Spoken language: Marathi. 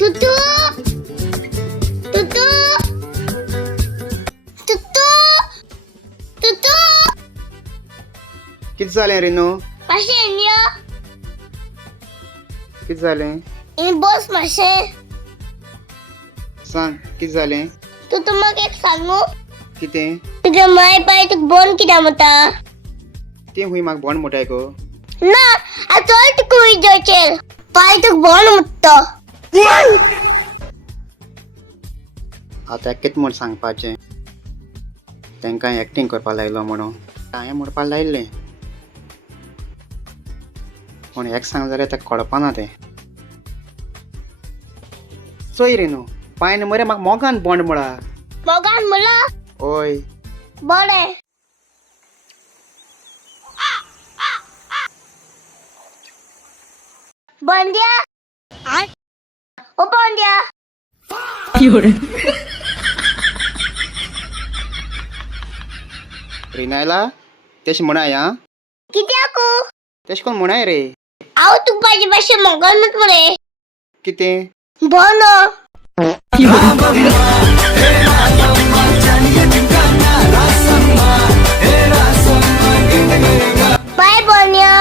तुतू तुतू तुतू तुतू किती जालें रेनू? मातशें यो किती जालें? इन बस मातशें सांग किती जालें? तुतू म्हाका एक सांगू कितें? तुगे माय बाय तुका बोन कित्याक म्हणटा तें हुंय म्हाका बोंड मोठाय गो. ना आ चल तुका विजयचेर बाय तुका बोन म्हणटा आतां कितें म्हूण सांगपाचें? तांकां एक्टींग करपा लायलो म्हणून हांवें म्हणपा लायिल्लें पूण एक सांग जाल्यार ताका कळपाना तें. चोय रेनू पांयन मरे म्हाका मोगान बोंड म्हळा. मोगान म्हणला ओय बरें बंद्या ओ बंद्या रिनायला तेश म्हणाय आं कित्याक तेश कोन म्हणाय रे. हांव तुका म्हाजे भाशेन मोगान म्हणटा मरे कितें? Borne by बोन्या